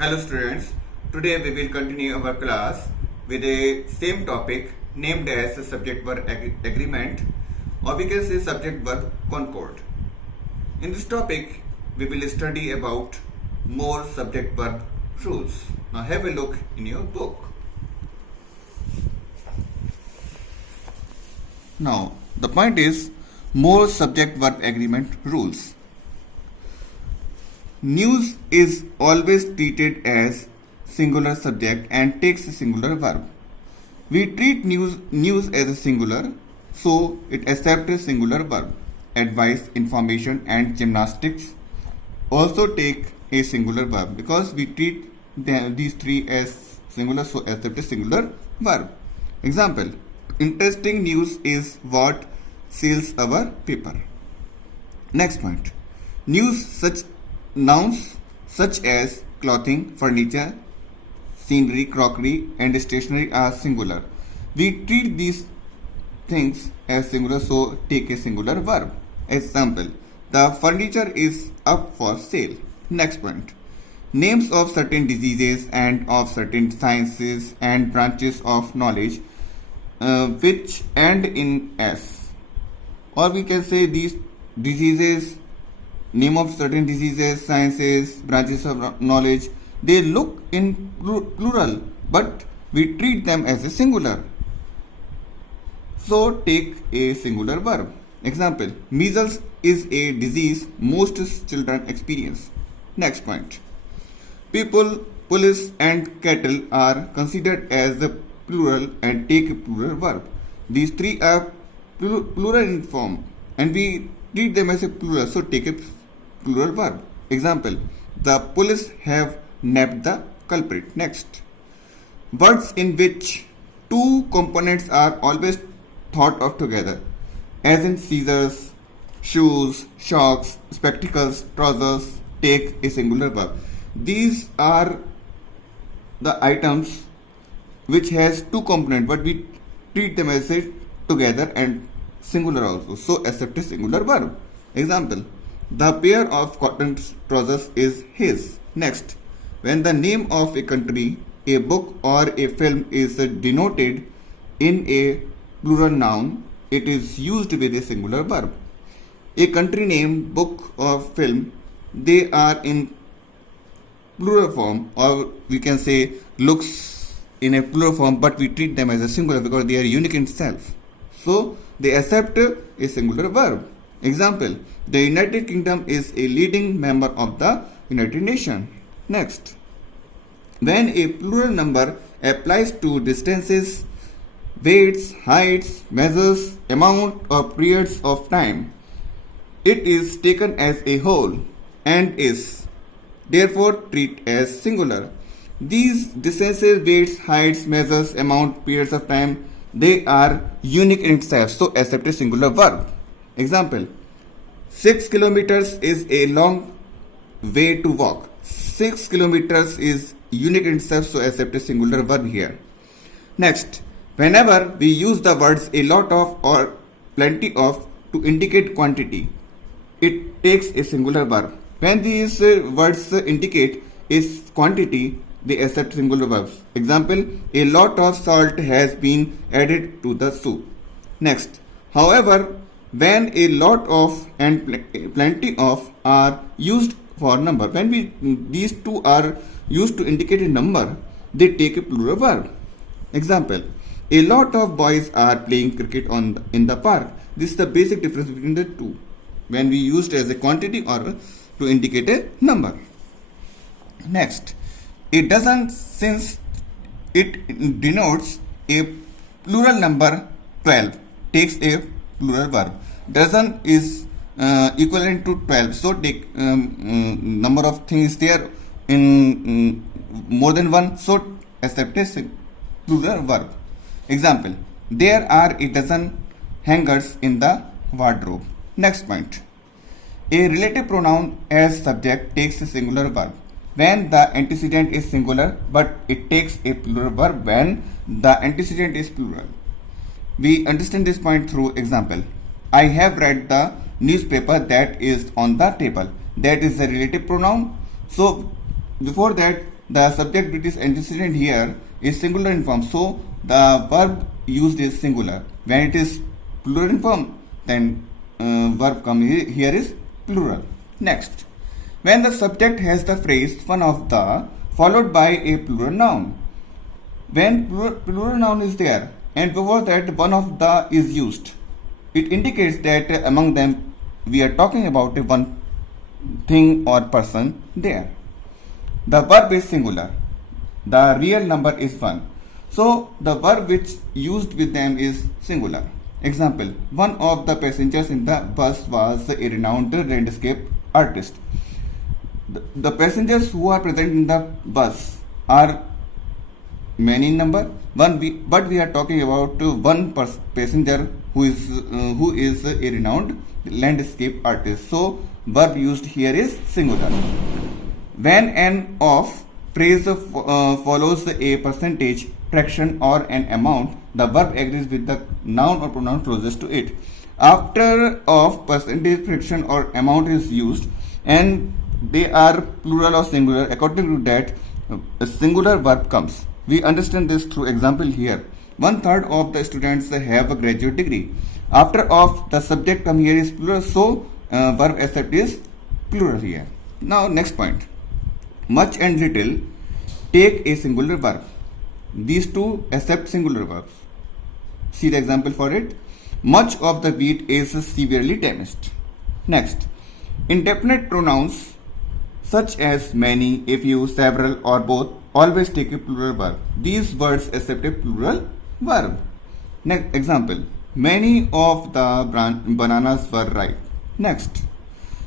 Hello students, today we will continue our class with a same topic named as subject-verb agreement, or we can say subject-verb concord. In this topic we will study about more subject-verb rules. Now have a look in your book. Now the point is more subject-verb agreement rules. News is always treated as singular subject and takes a singular verb. We treat news as a singular, so it accepts a singular verb. Advice, information and gymnastics also take a singular verb because we treat these three as singular, so accept a singular verb. Example, interesting news is what sells our paper. Next point, nouns such as clothing, furniture, scenery, crockery and stationery are singular. We treat these things as singular, so take a singular verb. Example, the furniture is up for sale. Next point, names of certain diseases and of certain sciences and branches of knowledge which end in S. Or we can say these diseases, name of certain diseases, sciences, branches of knowledge, they look in plural, but we treat them as a singular. So take a singular verb. Example, measles is a disease most children experience. Next point, people, police and cattle are considered as the plural and take a plural verb. These three are plural in form and we treat them as a plural, so take a plural verb. Example, the police have nabbed the culprit. Next, words in which two components are always thought of together, as in scissors, shoes, socks, spectacles, trousers, take a singular verb. These are the items which has two components, but we treat them as a together and singular also, so accept a singular verb. Example, the pair of cotton trousers is his. Next, when the name of a country, a book or a film is denoted in a plural noun, it is used with a singular verb. A country name, book or film, they are in plural form, or we can say looks in a plural form, but we treat them as a singular because they are unique in itself. So they accept a singular verb. Example, the United Kingdom is a leading member of the United Nations. Next, when a plural number applies to distances, weights, heights, measures, amount or periods of time, it is taken as a whole and is therefore treated as singular. These distances, weights, heights, measures, amount, periods of time, they are unique in itself, so accept a singular verb. Example, 6 kilometers is a long way to walk. 6 kilometers is unique in itself, so accept a singular verb here. Next, whenever we use the words a lot of or plenty of to indicate quantity, it takes a singular verb. When these words indicate a quantity, they accept singular verbs. Example, a lot of salt has been added to the soup. Next, however, when a lot of and plenty of are used for number, when these two are used to indicate a number, they take a plural verb. Example, a lot of boys are playing cricket in the park. This is the basic difference between the two, when we used as a quantity or to indicate a number. Next, a dozen, since it denotes a plural number 12, takes a plural verb. Dozen is equivalent to 12, so take number of things there in more than one, so accept a plural verb. Example, there are a dozen hangers in the wardrobe. Next point, a relative pronoun as subject takes a singular verb when the antecedent is singular, but it takes a plural verb when the antecedent is plural. We understand this point through example. I have read the newspaper that is on the table. That is the relative pronoun. So before that the subject which is antecedent here is singular in form, so the verb used is singular. When it is plural in form, then verb come here is plural. Next, when the subject has the phrase one of the followed by a plural noun. When plural noun is there and before that one of the is used, it indicates that among them we are talking about one thing or person there. The verb is singular. The real number is 1. So the verb which used with them is singular. Example, one of the passengers in the bus was a renowned landscape artist. The passengers who are present in the bus are many in number, but we are talking about one passenger who is a renowned landscape artist. So verb used here is singular. When an of phrase follows a percentage, fraction or an amount, the verb agrees with the noun or pronoun closest to it. After of, percentage, fraction or amount is used and they are plural or singular, according to that a singular verb comes. We understand this through example here. 1/3 of the students have a graduate degree. After of, the subject come here is plural, so verb accept is plural here. Now next point. Much and little take a singular verb. These two accept singular verbs. See the example for it. Much of the wheat is severely damaged. Next, indefinite pronouns such as many, a few, several or both always take a plural verb. These words accept a plural verb. Next example, many of the bananas were ripe. Next,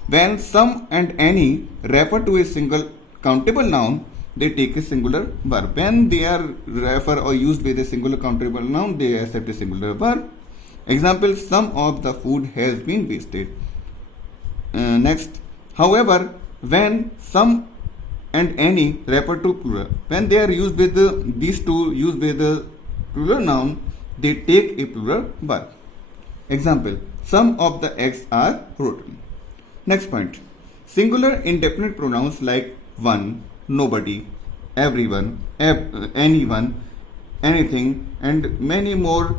when some and any refer to a single countable noun, they take a singular verb. When they are refer or used with a singular countable noun, they accept a singular verb. Example, some of the food has been wasted. Next, however, when some and any refer to plural, when they are used with these two used with the plural noun, they take a plural verb. Example, some of the eggs are rotten. Next point, singular indefinite pronouns like one, nobody, everyone, anyone, anything, and many more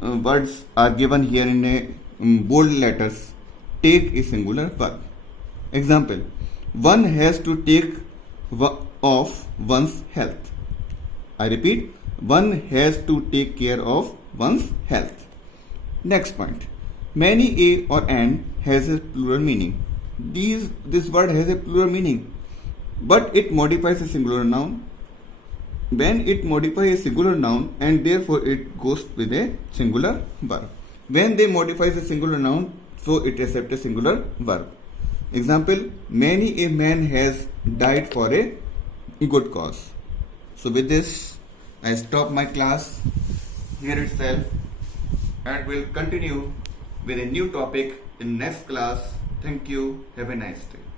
words are given here in a bold letters, take a singular verb. Example, one has to take of one's health. I repeat, one has to take care of one's health. Next point, many, a or an has a plural meaning. This word has a plural meaning, but it modifies a singular noun. When it modifies a singular noun and therefore it goes with a singular verb. When they modifies a singular noun, so it accepts a singular verb. Example, many a man has died for a good cause. So with this, I stop my class here itself and will continue with a new topic in next class. Thank you. Have a nice day.